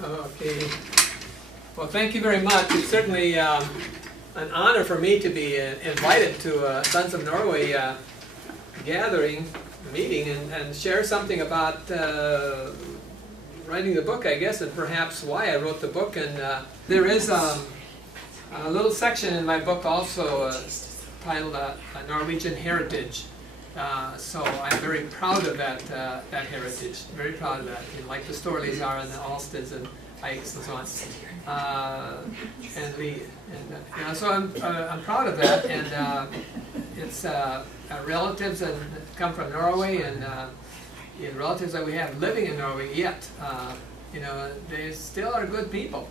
Okay. Well, thank you very much. It's certainly an honor for me to be invited to Sons of Norway gathering, meeting, and share something about writing the book, I guess, and perhaps why I wrote the book. And there is a little section in my book also titled Norwegian Heritage. So I'm very proud of that heritage. Very proud of that. You know, like the Storlies are, and the Alsteds and Ikes and so on, and Lee. And you know, so I'm proud of that. And it's relatives that come from Norway, and relatives that we have living in Norway yet. You know, they still are good people.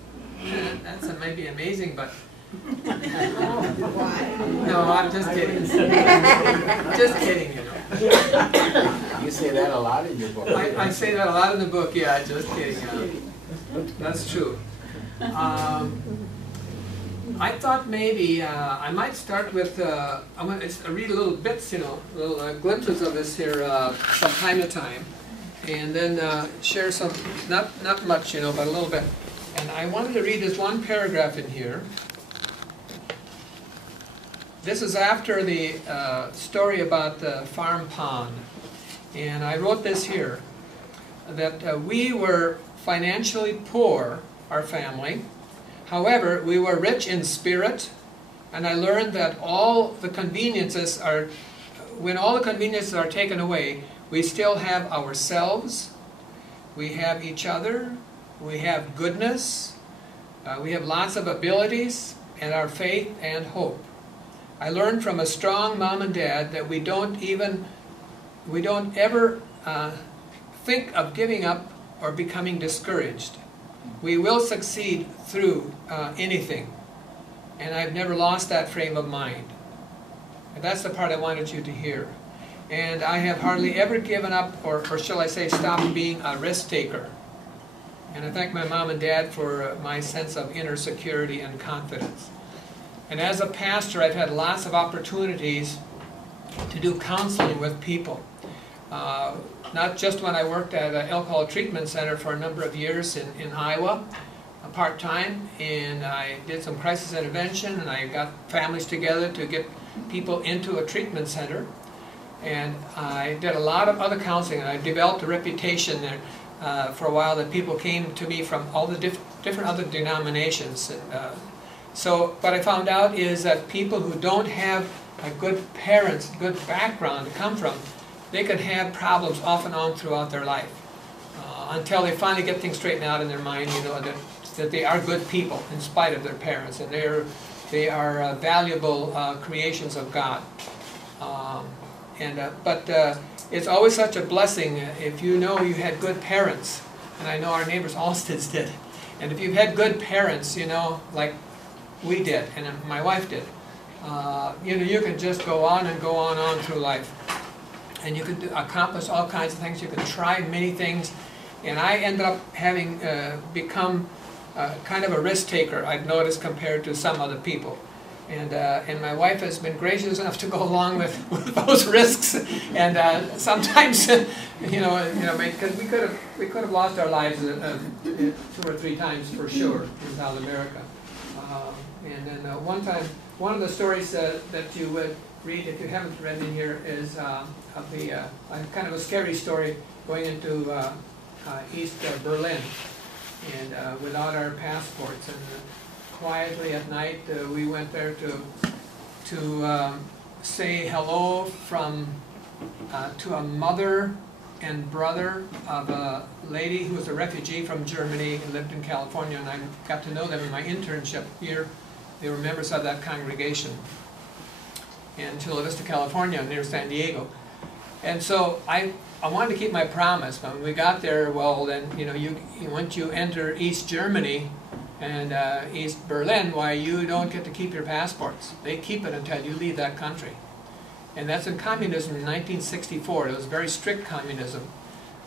That's maybe amazing, but. No, I'm just kidding. Just kidding, you know. You say that a lot in your book. I say that a lot in the book, yeah, just kidding. That's true. I thought maybe I might start with, I'm going to read little bits, you know, little glimpses of this here from time to time, and then share some, not much, you know, but a little bit. And I wanted to read this one paragraph in here. This is after the story about the farm pond, and I wrote this here, that we were financially poor, our family. However, we were rich in spirit, and I learned that all the conveniences are, when all the conveniences are taken away, we still have ourselves, we have each other, we have goodness, we have lots of abilities, and our faith and hope. I learned from a strong mom and dad that we don't ever think of giving up or becoming discouraged. We will succeed through anything. And I've never lost that frame of mind. And that's the part I wanted you to hear. And I have hardly ever given up, or shall I say, stopped being a risk taker. And I thank my mom and dad for my sense of inner security and confidence. And as a pastor, I've had lots of opportunities to do counseling with people. Not just when I worked at an alcohol treatment center for a number of years in Iowa, part-time, and I did some crisis intervention, and I got families together to get people into a treatment center. And I did a lot of other counseling, and I developed a reputation there for a while that people came to me from all the different other denominations. So what I found out is that people who don't have a good parents, good background to come from, they can have problems off and on throughout their life until they finally get things straightened out in their mind, you know, that they are good people in spite of their parents, and they are valuable creations of God. But it's always such a blessing if you know you had good parents, and I know our neighbors Alsteds did, and if you've had good parents, you know, like we did, and my wife did, you know, you can just go on and go on through life. And you can accomplish all kinds of things. You can try many things. And I ended up having become kind of a risk taker, I've noticed, compared to some other people. And my wife has been gracious enough to go along with those risks. And sometimes, you know, because we could have lost our lives 2 or 3 times for sure in South America. And then one time, one of the stories that you would read, if you haven't read in here, is of the kind of a scary story going into East Berlin, and without our passports, and quietly at night we went there to say hello to a mother and brother of a lady who was a refugee from Germany and lived in California, and I got to know them in my internship here. They were members of that congregation in Chula Vista, California, near San Diego. And so I wanted to keep my promise. But when we got there, well, then, you know, once you enter East Germany and East Berlin, why, you don't get to keep your passports. They keep it until you leave that country. And that's in communism in 1964. It was very strict communism,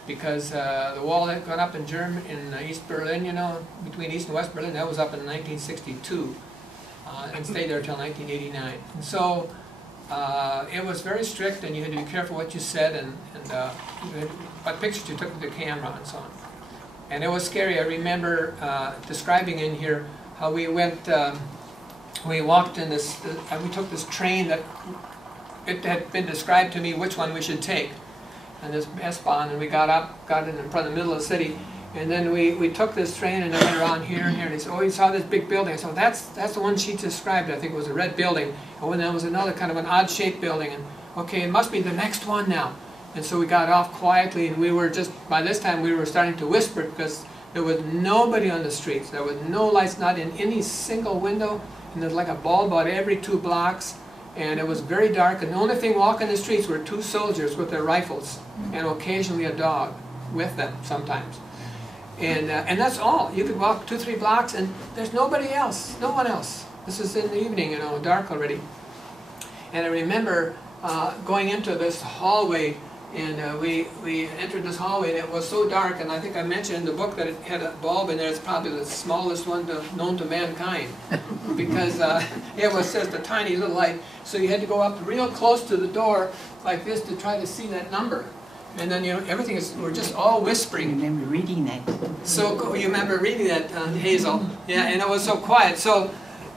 because the wall had gone up in East Berlin, you know, between East and West Berlin. That was up in 1962 and stayed there until 1989. And so it was very strict, and you had to be careful what you said and what pictures you took with the camera and so on. And it was scary. I remember describing in here how we went, we walked in this, we took this train that it had been described to me which one we should take. And this S-Bahn, and we got up, got in front of the middle of the city, and then we took this train and it went around here and here, and he said, oh, you saw this big building. I said, well, that's the one she described. I think it was a red building. And then there was another kind of an odd-shaped building, and okay, it must be the next one now. And so we got off quietly, and we were just, by this time we were starting to whisper because there was nobody on the streets. There was no lights, not in any single window, and there's like a bulb about every 2 blocks. And it was very dark, and the only thing walking the streets were 2 soldiers with their rifles, and occasionally a dog with them sometimes. And that's all. You could walk 2-3 blocks, and there's nobody else, no one else. This is in the evening, you know, dark already. And I remember going into this hallway, and we entered this hallway, and it was so dark, and I think I mentioned in the book that it had a bulb in there. It's probably the smallest one known to mankind, because it was just a tiny little light. So you had to go up real close to the door like this to try to see that number. And then, you know, everything is, we're just all whispering. I remember reading that. So you remember reading that, Hazel? Yeah, and it was so quiet. So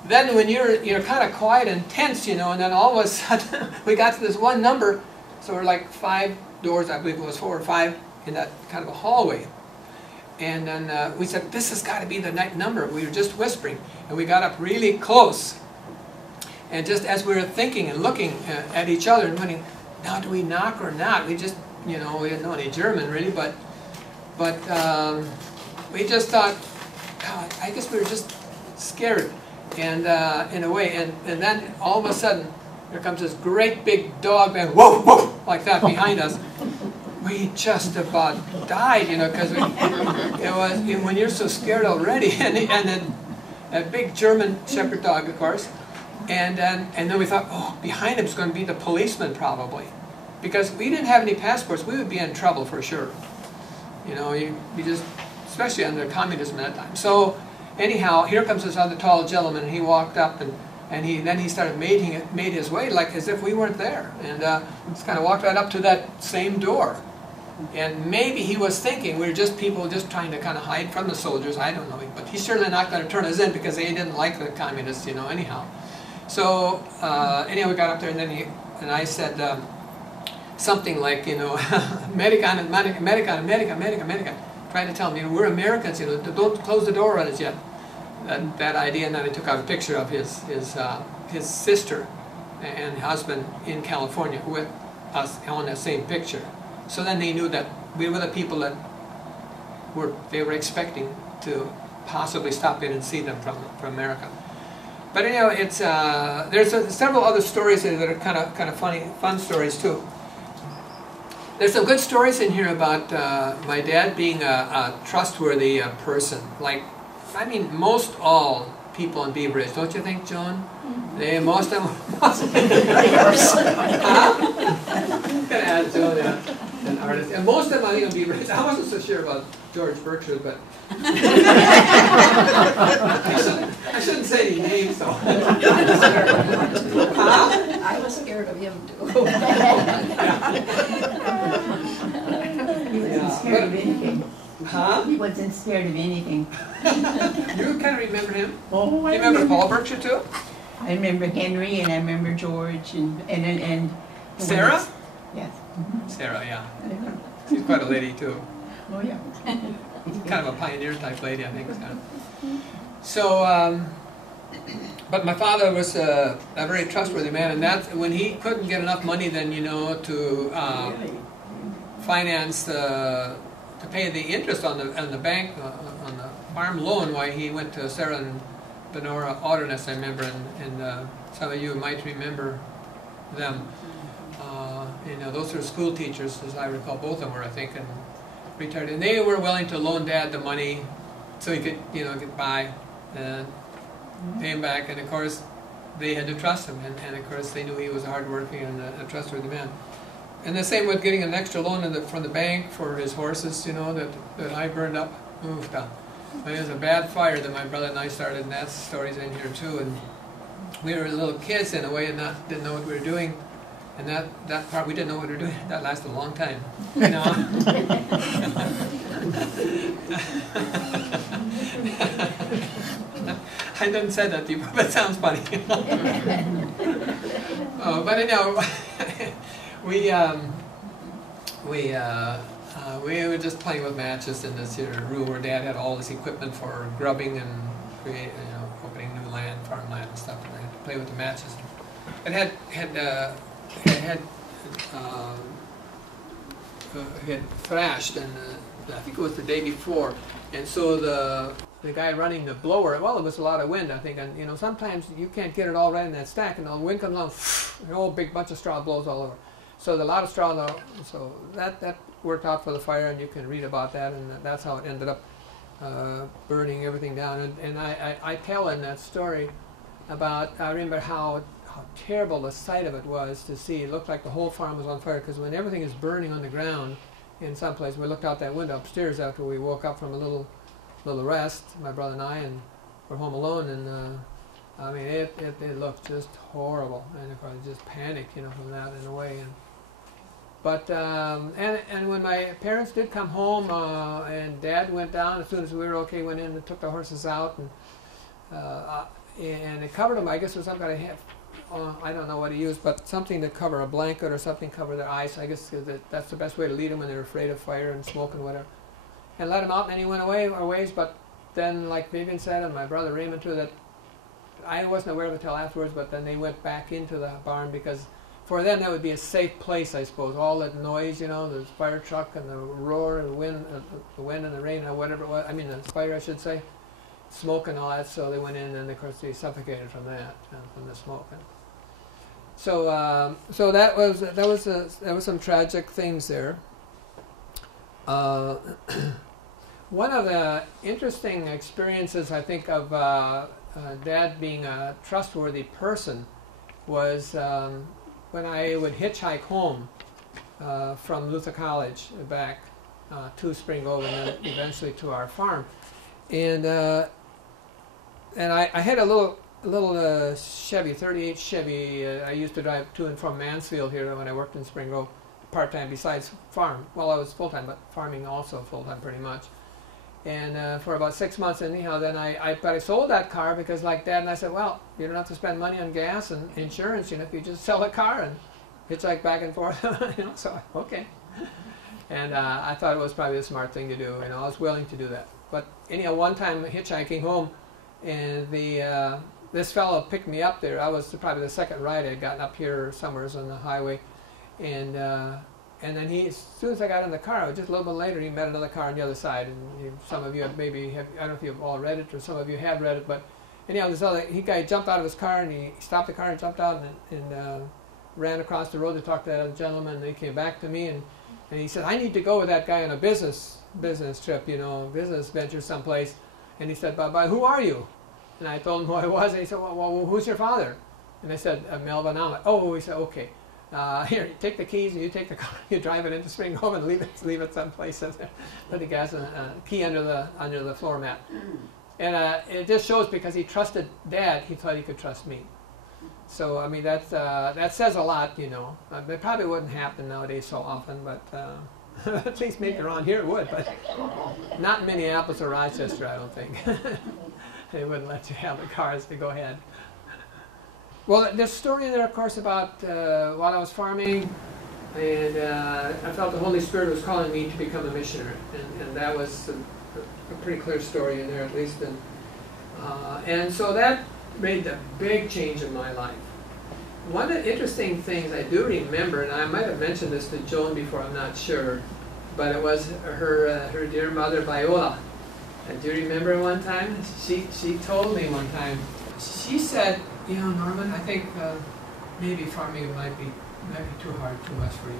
then when you're kind of quiet and tense, you know, and then all of a sudden we got to this one number. So we're like 5 doors, I believe it was 4 or 5, in that kind of a hallway. And then we said, this has got to be the number. We were just whispering. And we got up really close. And just as we were thinking and looking at each other and wondering, now do we knock or not? We just, you know, we didn't know any German really, but we just thought, God, I guess we were just scared, and in a way. And then all of a sudden, here comes this great big dog, and whoa, whoa, like that behind us. We just about died, you know, because it was, when you're so scared already, and then a big German shepherd dog, of course. And then we thought, oh, behind him is going to be the policeman probably. Because we didn't have any passports, we would be in trouble for sure. You know, you just, especially under communism at that time. So anyhow, here comes this other tall gentleman, and he walked up, and then he started made his way like as if we weren't there. And just kind of walked right up to that same door. And maybe he was thinking we were just people just trying to kind of hide from the soldiers, I don't know. But he's certainly not going to turn us in because they didn't like the communists, you know, anyhow. So anyhow, we got up there, and then I said something like, you know, American, American, American, American, American, trying to tell them, you know, we're Americans, you know, don't close the door on us yet. That idea, and then I took out a picture of his sister and husband in California with us on that same picture. So then they knew that we were the people that they were expecting to possibly stop in and see them from America. But anyhow, it's there's several other stories that are kind of funny, fun stories too. There's some good stories in here about my dad being a trustworthy person. Like, I mean, most all people in Beaver Ridge, don't you think, Joan? They most of them. Gonna add Joan, an artist, and most of them I think in Beaver Ridge. I wasn't so sure about George Berkshire, but I shouldn't say any names though. I was scared of him too. He wasn't scared of anything. Huh? He wasn't scared of anything. You kind of remember him? Oh, I You remember Paul Berkshire too? I remember Henry, and I remember George, and Sarah? Yes. Sarah, yeah. She's quite a lady too. Oh yeah. Kind of a pioneer type lady, I think. So, but my father was a very trustworthy man, and that's when he couldn't get enough money then, you know, to finance to pay the interest on the bank on the farm loan. Why he went to Sarah and Benora Auderness, I remember, and some of you might remember them. You know, those were school teachers, as I recall. Both of them were, I think, and retired. And they were willing to loan Dad the money so he could, you know, get by and pay him back. And of course, they had to trust him, and of course, they knew he was a hardworking and a trustworthy man. And the same with getting an extra loan from the bank for his horses, you know, that I burned up. Oof, it was a bad fire that my brother and I started, and that story's in here too. And we were little kids in a way, and didn't know what we were doing. And that part, we didn't know what we were doing. That lasted a long time, you know. I didn't say that to you, but it sounds funny. But anyhow, we were just playing with matches in this here room where Dad had all this equipment for grubbing and opening new land, farmland and stuff, and I had to play with the matches. It had thrashed, and I think it was the day before, and so the guy running the blower, well, it was a lot of wind, I think, and sometimes you can't get it all right in that stack, and the wind comes along, and a whole big bunch of straw blows all over. So there's a lot of straw, so that worked out for the fire, and you can read about that, and that's how it ended up burning everything down. And I tell in that story about, I remember how terrible the sight of it was to see. It looked like the whole farm was on fire, because when everything is burning on the ground in some place, we looked out that window upstairs after we woke up from a little rest, my brother and I, and we're home alone, and I mean, it looked just horrible, and of course just panic, from that in a way. But and when my parents did come home, and Dad went down as soon as we were okay, went in and took the horses out, and it covered them, I guess, with some kind of I don't know what he used, but something to cover, a blanket or something, cover their eyes. I guess that's the best way to lead them when they're afraid of fire and smoke and whatever. And let him out, and then he went away our ways. But then, like Vivian said, and my brother Raymond too, that I wasn't aware of it until afterwards, but then they went back into the barn, because for them that would be a safe place, I suppose. All that noise, the fire truck and the roar and the wind and the rain, or whatever it was, I mean the fire, I should say, smoke and all that. So they went in, and of course they suffocated from that, from the smoke. So so that was some tragic things there. One of the interesting experiences, I think, of Dad being a trustworthy person was when I would hitchhike home from Luther College back to Spring Grove, and then eventually to our farm. And I had a little Chevy, 38 Chevy. I used to drive to and from Mansfield here when I worked in Spring Grove, part-time besides farm. Well, I was full-time, but farming also full-time pretty much. And for about 6 months, anyhow, then I sold that car, because like Dad and I said, well, you don't have to spend money on gas and insurance, if you just sell a car and hitchhike back and forth, so okay. And I thought it was probably a smart thing to do, I was willing to do that. But anyhow, one time hitchhiking home, and this fellow picked me up there. I was probably the second ride I'd gotten up here somewhere on the highway, and then as soon as I got in the car, just a little bit later, he met another car on the other side. And some of you have I don't know if you've all read it, or some of you have read it, but anyhow, this other guy jumped out of his car, and he stopped the car and jumped out and ran across the road to talk to that other gentleman. And he came back to me, and he said, I need to go with that guy on a business trip, business venture someplace. And he said, bye, who are you? And I told him who I was, and he said, well, who's your father? And I said, Melvin Omodt. Oh, he said, okay. Here, you take the keys, and you take the car, you drive it into Spring Grove and leave it someplace. Put the gas and key under the floor mat. And it just shows, because he trusted Dad, he thought he could trust me. So I mean, that says a lot, It probably wouldn't happen nowadays so often, but at least maybe around here it would, but not in Minneapolis or Rochester, I don't think. They wouldn't let you have the cars to go ahead. Well, there's a story in there, of course, about while I was farming, and I felt the Holy Spirit was calling me to become a missionary, and that was a pretty clear story in there, at least. And so that made a big change in my life. One of the interesting things I do remember, and I might have mentioned this to Joan before, I'm not sure, but it was her dear mother, Viola. And do you remember one time? She told me one time, she said, Norman, I think maybe farming might be too hard, too much for you.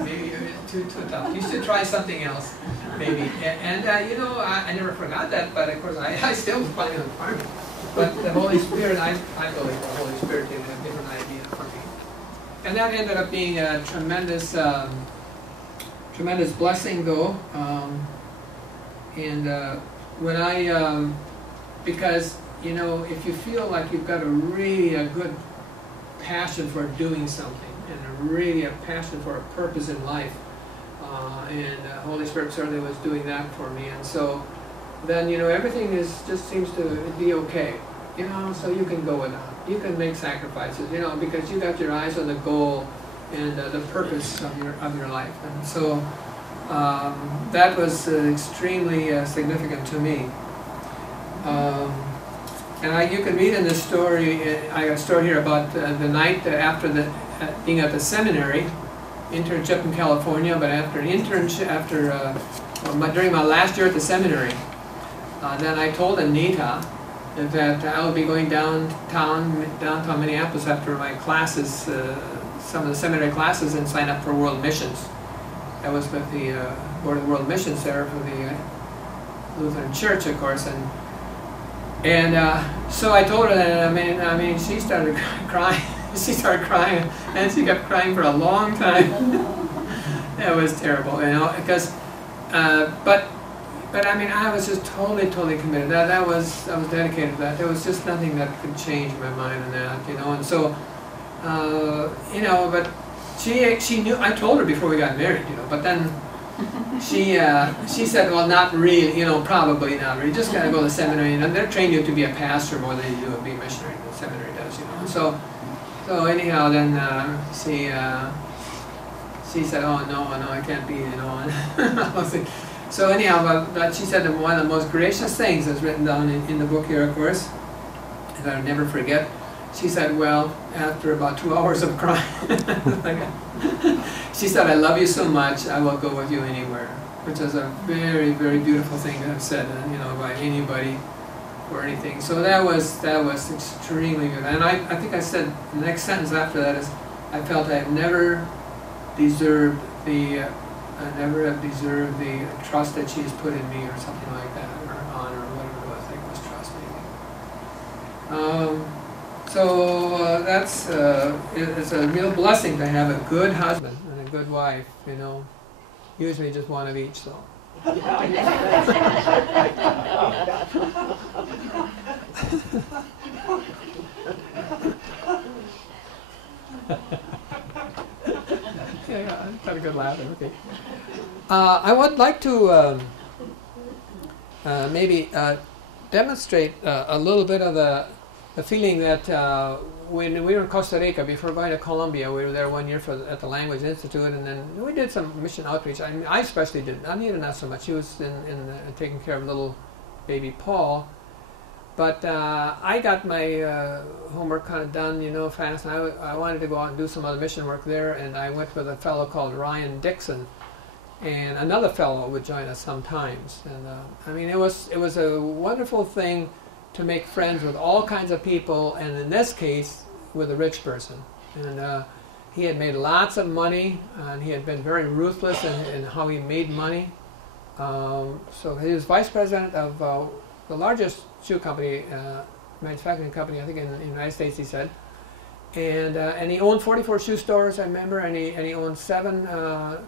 Maybe too tough. You should try something else, maybe. And I never forgot that, but of course I still was planning on farming. But the Holy Spirit, I believe the Holy Spirit did have a different idea for me. And that ended up being a tremendous blessing, though. When I, because if you feel like you've got a good passion for doing something, and a passion for a purpose in life, and Holy Spirit certainly was doing that for me. And so then, you know, everything just seems to be okay, you know, so you can go without. You can make sacrifices, you know, because you got your eyes on the goal and the purpose of your life. And so that was extremely significant to me. And you can read in this story, I got a story here about the night after being at the seminary, internship in California, but after an internship, during my last year at the seminary, then I told Anita that I would be going downtown Minneapolis after my classes, some of the seminary classes, and sign up for World Missions. I was with the Board of World Missions there for the Lutheran Church, of course, and so I told her that. I mean, she started crying. She started crying, and she kept crying for a long time. It was terrible, you know, because, but I mean, I was just totally committed. I was dedicated to that. There was just nothing that could change my mind on that, you know. And so, you know, but she knew. I told her before we got married, you know. But then she said, well, not really, you know, probably not really. Just gotta go to seminary, and they're training you to be a pastor more than you do to be a missionary. The seminary does, you know. So anyhow, then she said, oh no, I can't be, you know. So anyhow, but she said that one of the most gracious things that's written down in the book here, of course, that I'll never forget. She said, well, after about 2 hours of crying, she said, I love you so much, I will go with you anywhere, which is a very beautiful thing to have said, you know, by anybody or anything. So that was extremely good. And I think I said the next sentence after that is, I felt I had never deserved the trust that she has put in me, or something like that, or honor, or whatever it was. I think it was trust, maybe. So that's it's a real blessing to have a good husband and a good wife. You know, usually just one of each. So. Yeah, got a good laugh. Okay. I would like to maybe demonstrate a little bit of the feeling that when we were in Costa Rica, before going to Colombia, we were there 1 year at the Language Institute, and then we did some mission outreach. I mean, I especially did. Anita not so much. She was in taking care of little baby Paul. But I got my homework kind of done, you know, fast. And I wanted to go out and do some other mission work there, and I went with a fellow called Ryan Dixon, and another fellow would join us sometimes. And I mean, it was a wonderful thing to make friends with all kinds of people, and in this case, with a rich person. And he had made lots of money, and he had been very ruthless in how he made money. So he was vice president of the largest shoe company, manufacturing company, I think in the United States, he said. And he owned 44 shoe stores, I remember, and he owned 7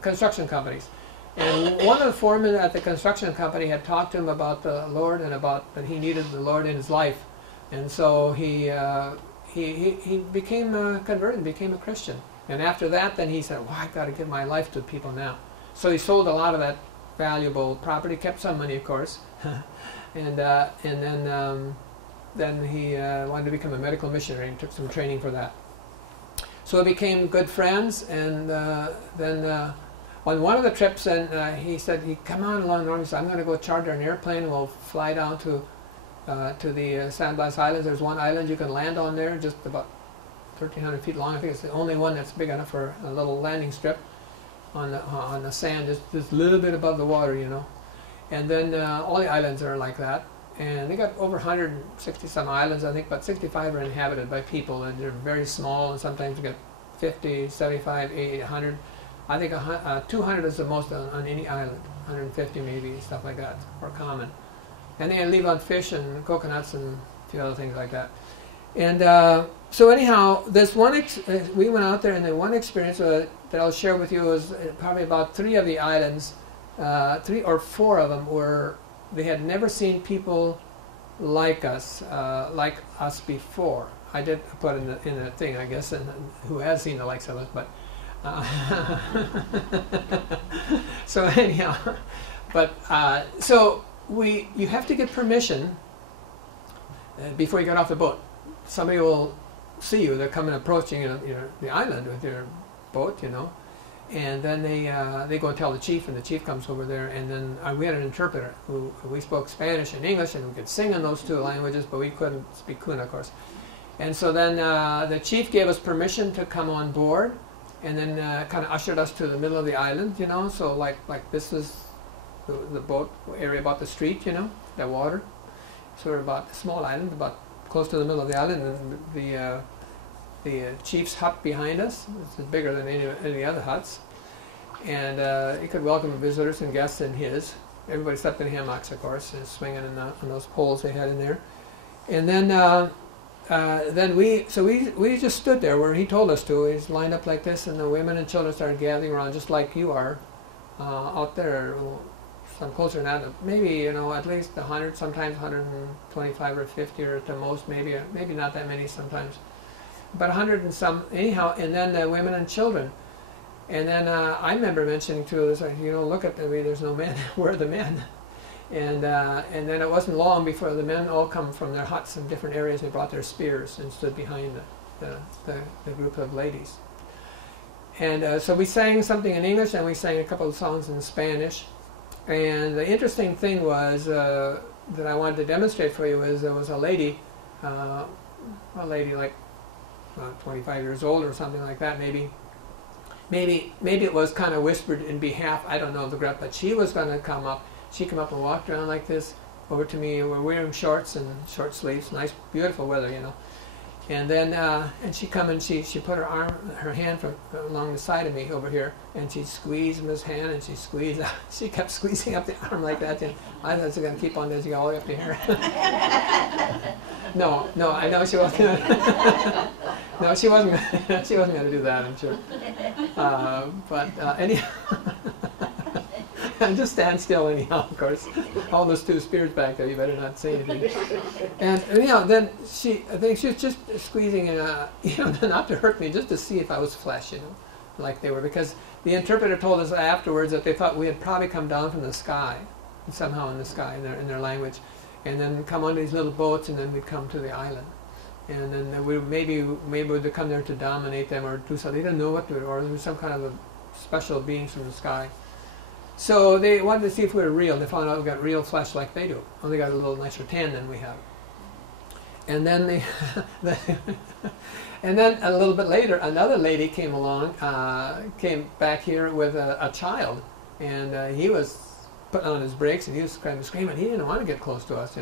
construction companies. And one of the foremen at the construction company had talked to him about the Lord and about that he needed the Lord in his life. And so he became converted, became a Christian. And after that, then he said, well, I've got to give my life to people now. So he sold a lot of that valuable property, kept some money, of course. And then he wanted to become a medical missionary and took some training for that. So we became good friends, and then on one of the trips, and he said, come on along, Norway. So I'm going to go charter an airplane, and we'll fly down to the San Blas Islands. There's one island you can land on there, just about 1,300 feet long. I think it's the only one that's big enough for a little landing strip on the sand, just a little bit above the water, you know. And then all the islands are like that. And they got over 160 some islands, I think, but 65 are inhabited by people, and they're very small, and sometimes you get 50, 75, 80, 100. I think 200 is the most on any island, 150 maybe, stuff like that, or common. And they live on fish and coconuts and a few other things like that. And so anyhow, this one, we went out there, and the one experience that I'll share with you was probably about 3 of the islands, 3 or 4 of them they had never seen people like us before. I did put in the thing, I guess, and who has seen the likes of us, but So anyhow, but so you have to get permission before you get off the boat. Somebody will see you. They're coming approaching the island with your boat, and then they go and tell the chief, and the chief comes over there, and then we had an interpreter who we spoke Spanish and English, and we could sing in those two languages, but we couldn't speak Kuna, of course. And so then the chief gave us permission to come on board, and then kind of ushered us to the middle of the island, so like this is the boat area about the street, that water. So we're about a small island, about close to the middle of the island, and the chief's hut behind us. It's bigger than any other huts, and he could welcome visitors and guests in his. Everybody slept in hammocks, of course, and swinging on those poles they had in there. And then we just stood there where he told us to. He's lined up like this, and the women and children started gathering around, just like you are out there. Some closer than that, maybe at least 100, sometimes 125 or 50, or at the most maybe not that many sometimes, but 100 and some anyhow. And then the women and children, and then I remember mentioning to us, look at there's no men. Where are the men? And then it wasn't long before the men all come from their huts in different areas. They brought their spears and stood behind the group of ladies. And so we sang something in English, and we sang a couple of songs in Spanish. And the interesting thing was that I wanted to demonstrate for you was there was a lady like 25 years old or something like that, maybe it was kind of whispered in behalf, I don't know, of the group, but she was going to come up. She came up and walked around like this over to me. We're wearing shorts and short sleeves, nice, beautiful weather, And then and she come and she put her hand along the side of me over here, and she squeezed his hand, and she kept squeezing up the arm like that. And I thought she was going to keep on this all the way up to here. No, I know she wasn't. No, she wasn't. She wasn't going to do that, I'm sure. But anyhow. And just stand still anyhow, of course. All those two spears back there, you better not say anything. And then I think she was just squeezing, not to hurt me, just to see if I was flesh, like they were. Because the interpreter told us afterwards that they thought we had probably come down from the sky, somehow in the sky, in their language, and then come on these little boats, and then we'd come to the island. And then we maybe we'd come there to dominate them or do something. They didn't know what to do, or there was some kind of a special beings from the sky. So they wanted to see if we were real. They found out we got real flesh like they do. Only got a little nicer tan than we have. And then and then a little bit later, another lady came along, came back here with a child, and he was putting on his brakes, and he was kind of screaming. He didn't want to get close to us,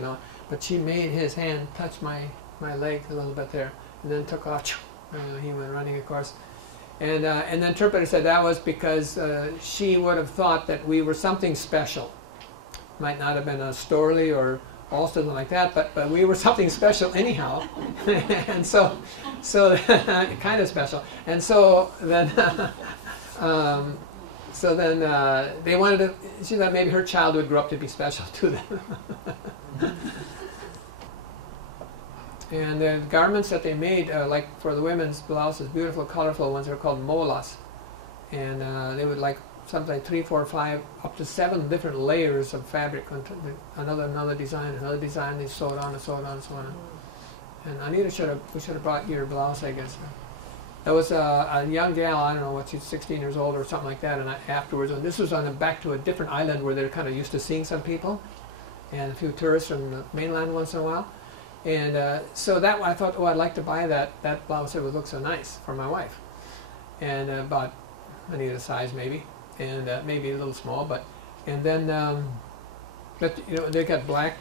but she made his hand touch my leg a little bit there, and then took off. He went running, of course. And the interpreter said that was because she would have thought that we were something special. Might not have been a Storlie or something like that, but we were something special anyhow. And so kind of special. And so then they wanted to. She thought maybe her child would grow up to be special to them. And the garments that they made, like for the women's blouses, beautiful, colorful ones, are called molas. And they would like something like 3, 4, 5, up to 7 different layers of fabric. Another design, they sew it on and sew it on and sew it on. And Anita we should have brought your blouse, I guess. There was a young gal, I don't know what, she's 16 years old or something like that, and afterwards, and this was back to a different island where they're kind of used to seeing some people, and a few tourists from the mainland once in a while. And so that I thought, I'd like to buy that blouse. It would look so nice for my wife. And about Anita's size maybe, and maybe a little small, and then they got black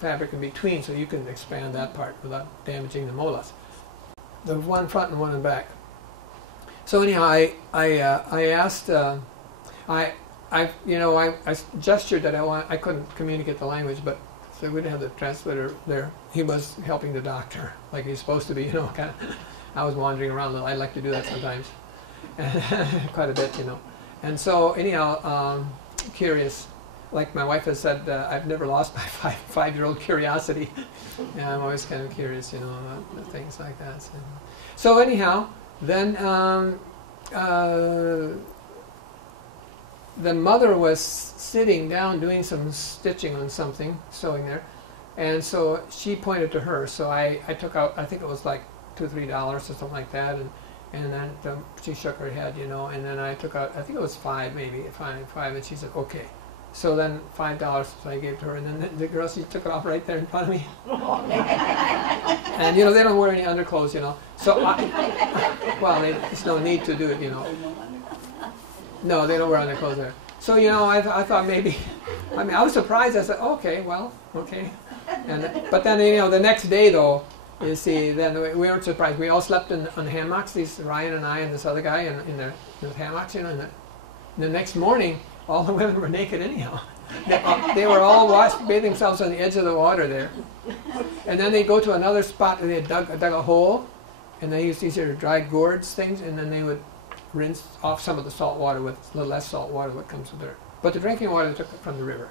fabric in between, so you can expand that part without damaging the molas. The one front and one in back. So anyhow, I asked, I gestured that I couldn't communicate the language, but. So we didn't have the translator there. He was helping the doctor, like he's supposed to be, kind of. I was wandering around a little. I like to do that sometimes, quite a bit, And so anyhow, curious. Like my wife has said, I've never lost my five-year-old curiosity. And I'm always kind of curious, about things like that. So anyhow, then the mother was sitting down doing some stitching on something, sewing there, and so she pointed to her. So I took out, I think it was like $2 or $3 or something like that, and then she shook her head, you know, and then I took out, I think it was $5 maybe, five, and she said, okay. So then $5 I gave to her, and then the girl, she took it off right there in front of me. And you know, they don't wear any underclothes, you know. So well, there's no need to do it, you know. No, they don't wear underclothes there. So you know, I thought maybe, I mean, I was surprised. I said, okay, well, okay. But then you know, the next day though, you see, then we weren't surprised. We all slept on hammocks. Ryan and I and this other guy in the hammocks, you know. And the next morning, all the women were naked anyhow. They were all bathing themselves on the edge of the water there. And then they go to another spot and they dug a hole, and they used these dry gourds things, and then they would rinse off some of the salt water with a little less salt water that comes with there. But the drinking water they took from the river.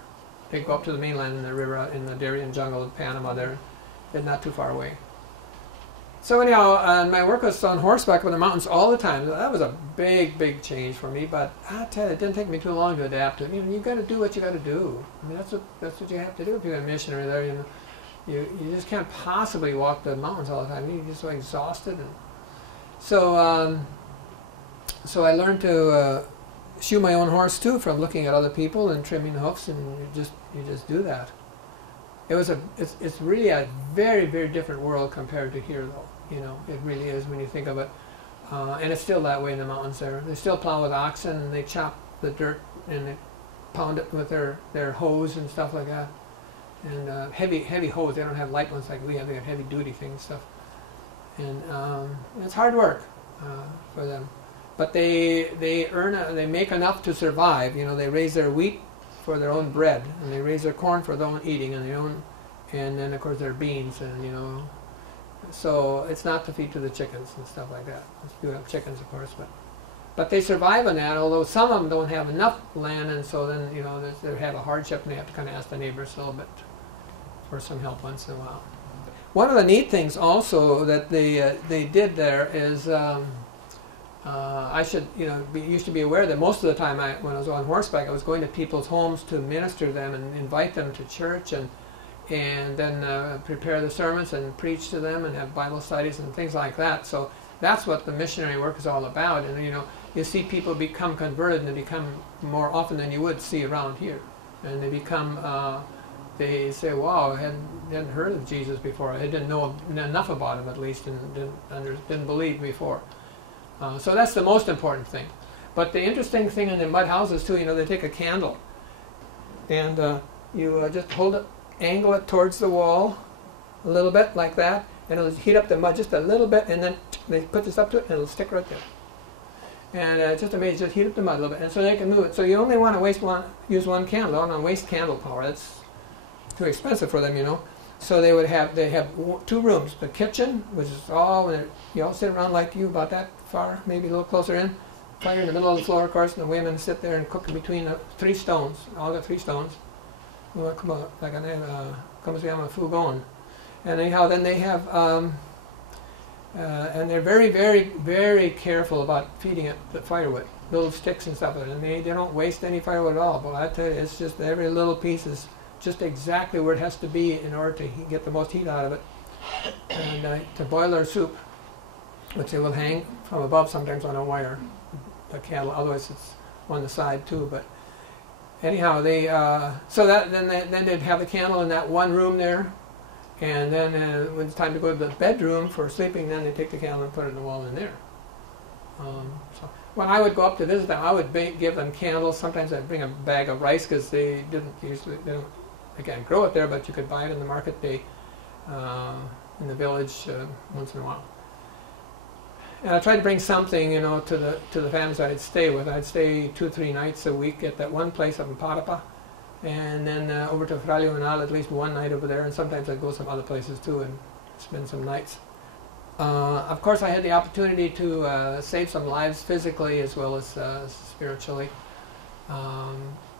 They go up to the mainland in the river, in the Darien jungle in Panama there. They're not too far away. So anyhow, my work was on horseback in the mountains all the time. That was a big, big change for me. But I tell you, it didn't take me too long to adapt to it. You know, you got to do what you got to do. I mean, that's what you have to do if you're a missionary there. You know, you just can't possibly walk the mountains all the time. You're just so exhausted. And so so I learned to shoe my own horse too, from looking at other people and trimming the hoofs, and you just do that. It's really a very, very different world compared to here, though. You know, it really is when you think of it. And it's still that way in the mountains there. They still plow with oxen, and they chop the dirt, and they pound it with their hoes and stuff like that. And heavy hoes. They don't have light ones like we have. They have heavy duty things, stuff. And it's hard work for them. But they make enough to survive. You know, they raise their wheat for their own bread, and they raise their corn for their own eating, and then of course their beans, and you know, so it's not to feed to the chickens and stuff like that. We do have chickens, of course, but they survive on that. Although some of them don't have enough land, and so then you know they have a hardship, and they have to kind of ask the neighbors a little bit for some help once in a while. One of the neat things also that they did there is. I should, you know, used to be aware that most of the time when I was on horseback, I was going to people's homes to minister to them and invite them to church, and then prepare the sermons and preach to them and have Bible studies and things like that. So that's what the missionary work is all about. And you know, you see people become converted, and they become more often than you would see around here. And they become, they say, "Wow, I hadn't heard of Jesus before. I didn't know enough about him, at least, and didn't believe before." So that's the most important thing. But the interesting thing in the mud houses too, you know, they take a candle, and you just hold it, angle it towards the wall a little bit like that, and it'll heat up the mud just a little bit, and then they put this up to it, and it'll stick right there. And just amazing, just heat up the mud a little bit, and so they can move it. So you only want to use one candle. Don't want to waste candle power. That's too expensive for them, you know. So they have 2 rooms: the kitchen, which is all you all sit around like you, about that far, maybe a little closer in. Fire in the middle of the floor, of course, and the women sit there and cook between the 3 stones. All the 3 stones. Como se llama fogón. And anyhow, then they have, and they're very, very, very careful about feeding it the firewood, little sticks and stuff. And they don't waste any firewood at all. But I tell you, it's just every little piece is just exactly where it has to be in order to get the most heat out of it. And to boil their soup, which they will hang from above sometimes on a wire, the candle. Otherwise, it's on the side too. But anyhow, they so that then they'd have the candle in that one room there, and then when it's time to go to the bedroom for sleeping, then they take the candle and put it in the wall in there. So when I would go up to visit them, I would give them candles. Sometimes I'd bring a bag of rice because they can't grow it there, but you could buy it in the market day in the village once in a while. And I tried to bring something, you know, to the families I'd stay with. I'd stay 2 or 3 nights a week at that one place up in Parapa, and then over to Fralio Manal at least one night over there, and sometimes I'd go some other places too and spend some nights. Of course, I had the opportunity to save some lives physically as well as spiritually,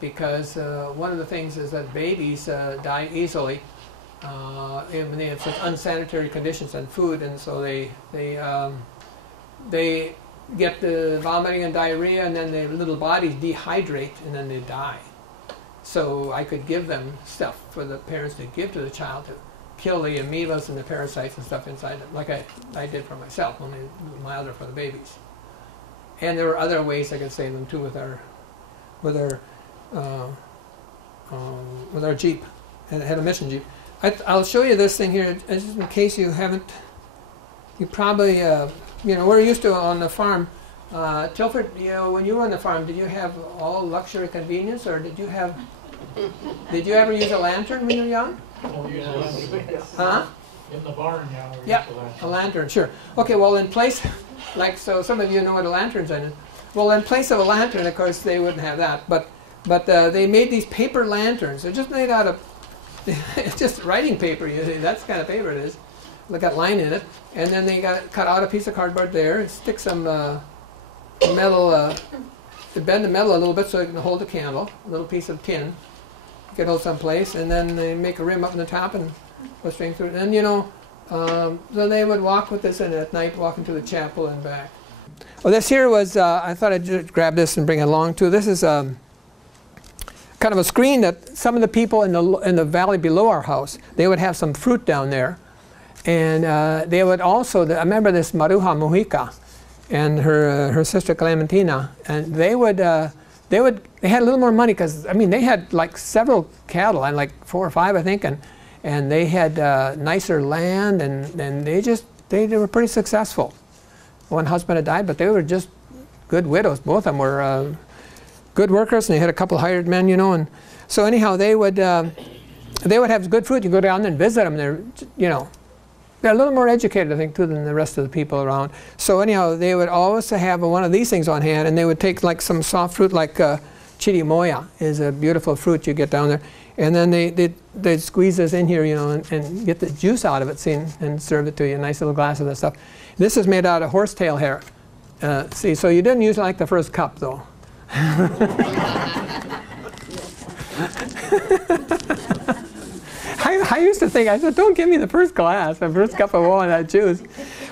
because one of the things is that babies die easily when they have such unsanitary conditions and food, and so they get the vomiting and diarrhea, and then their little bodies dehydrate, and then they die. So I could give them stuff for the parents to give to the child to kill the amoebas and the parasites and stuff inside it, like I did for myself, only milder for the babies. And there were other ways I could save them too with our Jeep, and it had a mission Jeep. I'll show you this thing here, just in case you haven't. You probably, you know, we're used to on the farm. Tilford, you know, when you were on the farm, did you have all luxury convenience, or did you have? Did you ever use a lantern when you were young? Huh? In the barn, yeah. Yeah, a lantern, sure. Okay, well, in place, like, so some of you know what a lantern's in. Well, in place of a lantern, of course, they wouldn't have that. But they made these paper lanterns. They're just made out of, it's just writing paper. You see, that's the kind of paper it is. They got line in it, and then they cut out a piece of cardboard there, stick some metal, bend the metal a little bit so it can hold a candle, a little piece of tin, get hold someplace, and then they make a rim up in the top and go straight through it. And you know, then they would walk with this in at night, walking to the chapel and back. Well, this here was, I thought I'd just grab this and bring it along too. This is kind of a screen that some of the people in the valley below our house, they would have some fruit down there. And they would also, I remember this Maruja Mujica and her sister Clementina, and they had a little more money because, I mean, they had like several cattle, and like 4 or 5, I think, and they had nicer land, and they were pretty successful. One husband had died, but they were just good widows. Both of them were good workers, and they had a couple hired men, you know. And so anyhow, they would have good fruit. You go down there and visit them. They're, you know, they're a little more educated, I think, too, than the rest of the people around. So anyhow, they would always have one of these things on hand, and they would take like some soft fruit, like chirimoya is a beautiful fruit you get down there, and then they'd squeeze this in here, you know, and get the juice out of it, see, and serve it to you, a nice little glass of that stuff. This is made out of horsetail hair. See, so you didn't use like the first cup, though. I used to think, I said, don't give me the first glass, the first cup of walnut juice.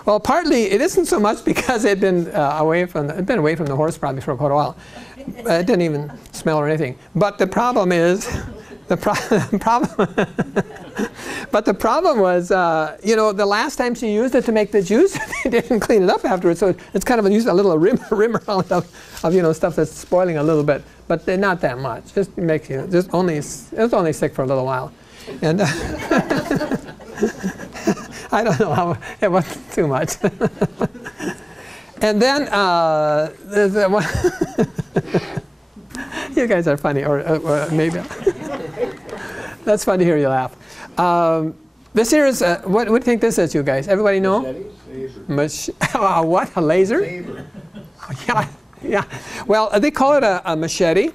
Well, partly it isn't so much because it'd been away from the horse probably for quite a while. It didn't even smell or anything. But the problem is, but the problem was, you know, the last time she used it to make the juice, they didn't clean it up afterwards. So it's kind of a little rim around of you know, stuff that's spoiling a little bit, but they're not that much. Just makes you it's only sick for a little while. And I don't know how, it wasn't too much. And then there's one. You guys are funny, or maybe. That's fun to hear you laugh. This here is, what do you think this is, you guys? Everybody know? What? A laser? Yeah. Well, they call it a machete.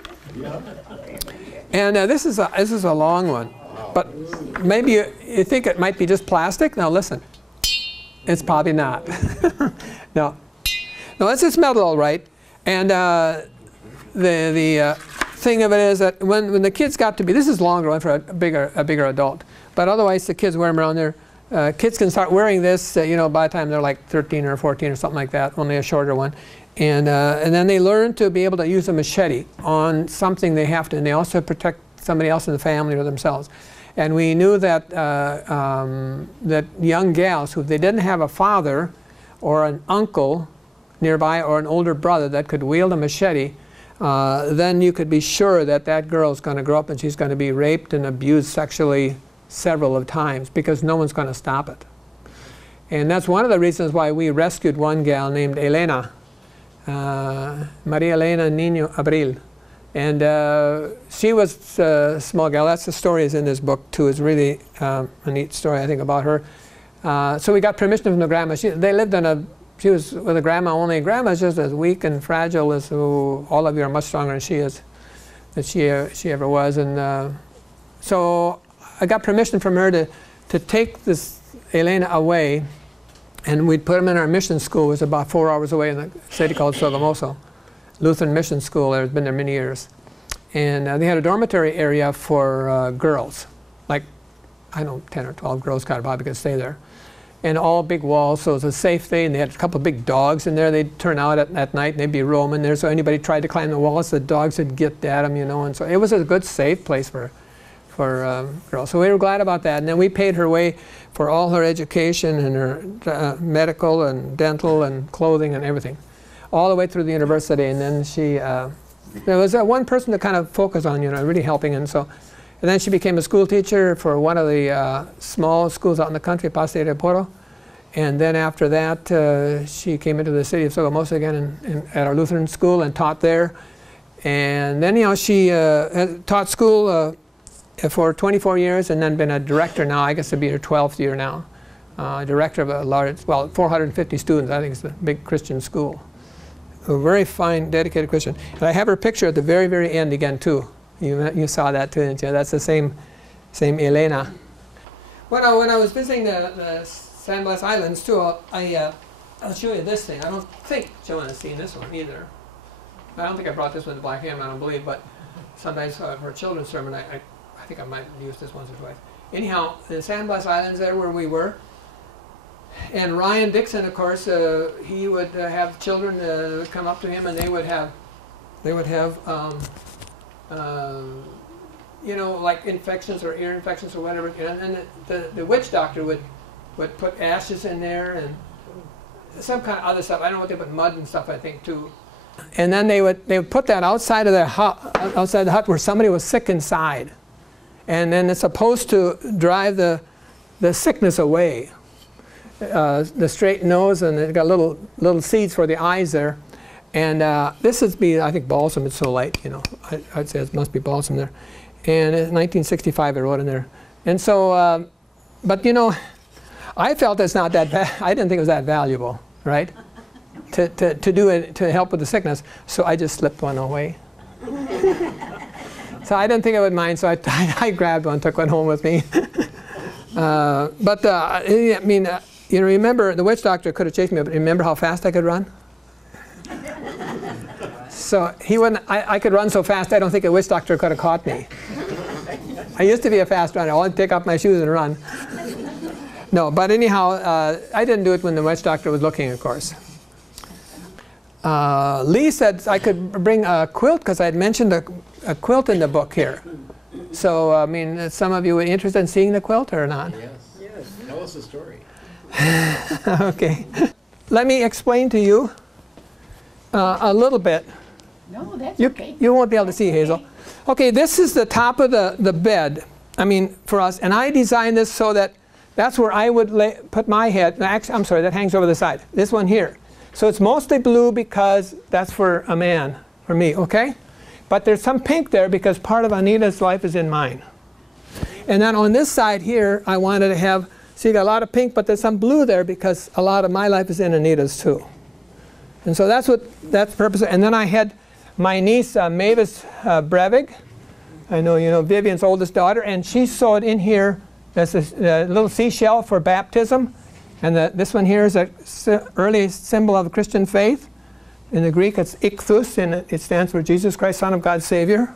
And this is a long one. But maybe you think it might be just plastic. Now listen, it's probably not. No, it's metal, all right. And the thing of it is that when the kids got to be, this is longer one for a bigger adult, but otherwise the kids wear them around there. Kids can start wearing this, you know, by the time they're like 13 or 14 or something like that, only a shorter one. And then they learn to be able to use a machete on something they have to, and they also protect somebody else in the family or themselves. And we knew that that young gals, who they didn't have a father or an uncle nearby or an older brother that could wield a machete, then you could be sure that that girl is going to grow up and she's going to be raped and abused sexually several of times, because no one's going to stop it. And that's one of the reasons why we rescued one gal named Elena, Maria Elena Niño Abril. And she was a small gal. That's the story is in this book too. It's really a neat story, I think, about her. So we got permission from the grandma. They lived in a, she was with a grandma only. Grandma's just as weak and fragile as all of you are much stronger than she is, that she ever was. And so I got permission from her to take this Elena away, and we'd put them in our mission school. It was about 4 hours away in the city called Sogamoso. Lutheran Mission School. There has been there many years. And they had a dormitory area for girls. Like, I don't know, 10 or 12 girls probably could stay there. and all big walls, so it was a safe thing. And they had a couple of big dogs in there. They'd turn out at night and they'd be roaming there. So anybody tried to climb the walls, the dogs would get at them, you know. And so it was a good, safe place for girls. So we were glad about that. And then we paid her way for all her education and her medical and dental and clothing and everything, all the way through the university. And then she, there was one person to kind of focus on, you know, really helping. And then she became a school teacher for one of the small schools out in the country, Paso de Poro. And then after that, she came into the city of Sogamoso again at our Lutheran school and taught there. And then, you know, she taught school for 24 years and then been a director now. I guess it'd be her 12th year now. Director of a large, well, 450 students. I think it's a big Christian school. A very fine, dedicated Christian. And I have her picture at the very, very end again, too. You saw that too, didn't you? That's the same Elena. When I was visiting the San Blas Islands too, I'll show you this thing. I don't think Joanna's seen this one either. I don't think I brought this one to Black Ham, I don't believe, but sometimes for a children's sermon, I think I might use this once or twice. Anyhow, the San Blas Islands there where we were, and Ryan Dixon, of course, he would have children come up to him, and they would have you know, like infections or ear infections or whatever, and the witch doctor would put ashes in there and some kind of other stuff. I don't know what they put, mud and stuff, I think, too. And then they would put that outside of the hut where somebody was sick inside, and then it's supposed to drive the sickness away. The straight nose, and it got little seeds for the eyes there. And this is I think balsam. It's so light, you know. I'd say it must be balsam there. And in 1965, I wrote in there. And so, but you know, I felt it's not that I didn't think it was that valuable, right? To do it to help with the sickness. So I just slipped one away. So I didn't think I would mind. So I grabbed one, took one home with me. I mean, you know, remember the witch doctor could have chased me, but remember how fast I could run? So he wouldn't. I could run so fast I don't think a witch doctor could have caught me. I used to be a fast runner. I'd take off my shoes and run. No, but anyhow, I didn't do it when the witch doctor was looking, of course. Lee said I could bring a quilt because I had mentioned a quilt in the book here. So, I mean, some of you were interested in seeing the quilt or not? Yes. Yes. Tell us the story. Okay. Let me explain to you a little bit. No, that's okay. You won't be able to see, Hazel. Okay, this is the top of the bed, I mean, for us. And I designed this so that that's where I would put my head. Actually, I'm sorry, that hangs over the side. This one here. So it's mostly blue because that's for a man, for me, okay? But there's some pink there because part of Anita's life is in mine. And then on this side here, I wanted to have, so you got a lot of pink, but there's some blue there because a lot of my life is in Anita's too. And so that's the purpose. And then I had my niece, Mavis Brevig. I know you know Vivian's oldest daughter, and she sewed in here, there's a little seashell for baptism. And this one here is an early symbol of the Christian faith. In the Greek, it's ichthus, and it stands for Jesus Christ, Son of God, Savior.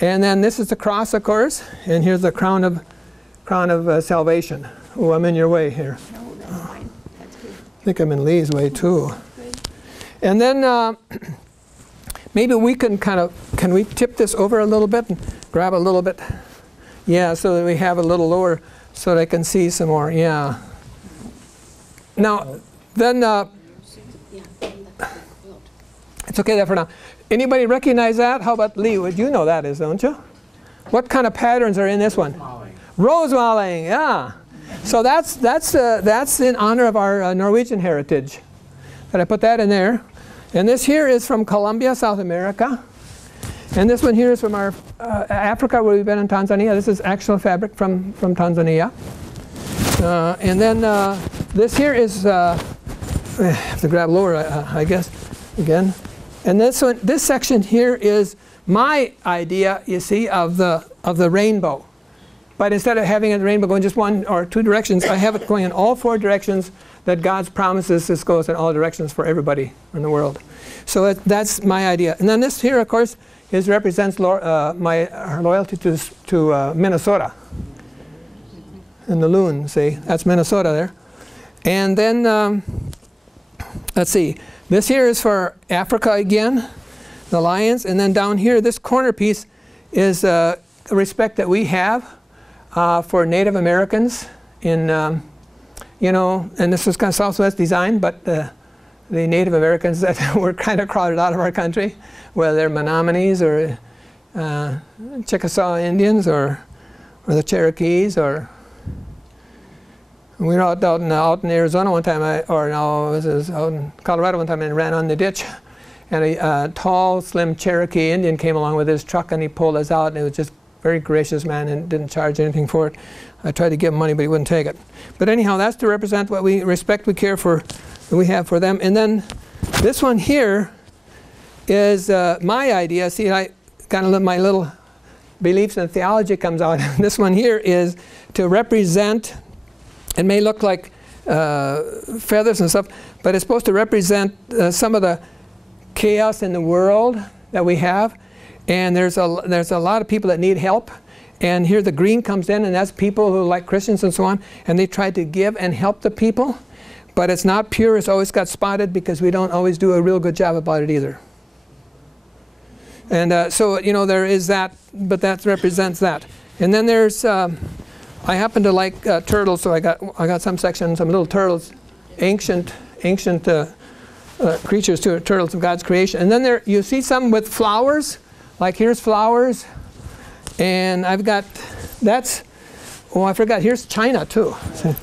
And then this is the cross, of course, and here's the crown of salvation. Oh, I'm in your way here. No, that's fine. That's good. I think I'm in Lee's way too. Good. And then maybe we can can we tip this over a little bit and grab a little bit? Yeah, so that we have a little lower so that I can see some more. Yeah. Now, then it's okay there for now. Anybody recognize that? How about Lee? Would you know that is, don't you? What kind of patterns are in this one? Rosemaling, yeah. So that's in honor of our Norwegian heritage. That I put that in there. And this here is from Colombia, South America. And this one here is from our Africa, where we've been in Tanzania. This is actual fabric from Tanzania. And then this here is, I have to grab lower, I guess, again. And this section here is my idea, you see, of the rainbow. But instead of having a rainbow going just one or two directions, I have it going in all four directions, that God's promises this goes in all directions for everybody in the world. So that's my idea. And then this here, of course, represents our loyalty to Minnesota. And the loon, see, that's Minnesota there. And then, let's see, this here is for Africa again, the lions. And then down here, this corner piece is a respect that we have for Native Americans in, you know, and this was kind of Southwest design, but the Native Americans that were kind of crowded out of our country, whether they're Menominees or Chickasaw Indians or the Cherokees, or we were out in Arizona one time, out in Colorado one time, and ran on the ditch, and a tall, slim Cherokee Indian came along with his truck, and he pulled us out, and it was just very gracious man and didn't charge anything for it. I tried to give him money, but he wouldn't take it. But anyhow, that's to represent what we respect, we care for, we have for them. And then this one here is my idea. See, I kind of my little beliefs and theology comes out. This one here is to represent. It may look like feathers and stuff, but it's supposed to represent some of the chaos in the world that we have. And there's a lot of people that need help. And here the green comes in, and that's people who like Christians and so on. And they try to give and help the people. But it's not pure. It's always got spotted because we don't always do a real good job about it either. And so, you know, there is that, but that represents that. And then there's, I happen to like turtles, so I got some section, some little turtles, ancient creatures, turtles of God's creation. And then there, you see some with flowers, like here's flowers, and I've got, that's, oh, I forgot, here's China too. So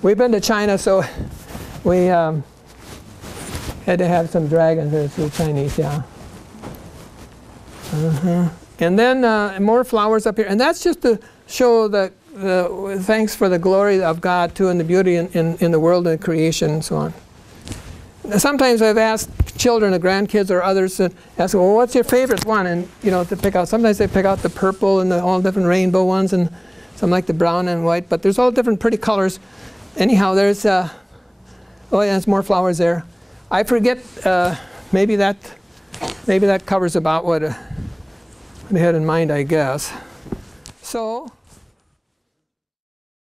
we've been to China, so we had to have some dragons. There's the Chinese, yeah. And then more flowers up here, and that's just to show the thanks for the glory of God too, and the beauty in the world and creation and so on. Sometimes I've asked children, or grandkids, or others, to ask, well, what's your favorite one? And you know, to pick out. Sometimes they pick out the purple and all different rainbow ones, and some like the brown and white. But there's all different pretty colors. Anyhow, there's oh yeah, there's more flowers there. I forget. Maybe that covers about what I had in mind, I guess. So.